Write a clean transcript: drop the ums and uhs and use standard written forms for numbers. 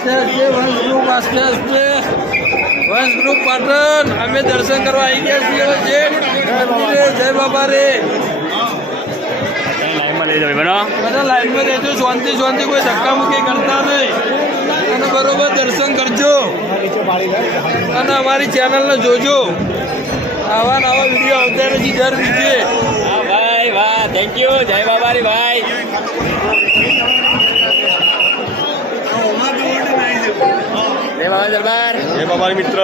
આસ્તે આસ્તે વંશ ગ્રુપ આસ્તે આસ્તે વંશ ગ્રુપ પાટણ અમે દર્શન કરવા આવી ગયા છીએ જય બાબા રે બધા લાઈનમાં રહેજો શાંતિ શાંતિ કોઈ ધક્કા મૂકી કરતા નહીં અને બરોબર દર્શન કરજો અને અમારી ચેનલને જોજો આવા નવા વિડીયો આવતા નથી દર બીજે ભાઈ વાહ થેન્ક યુ જય બાબા રે ભાઈ જય બાબા દરબાર જય બાબા મિત્ર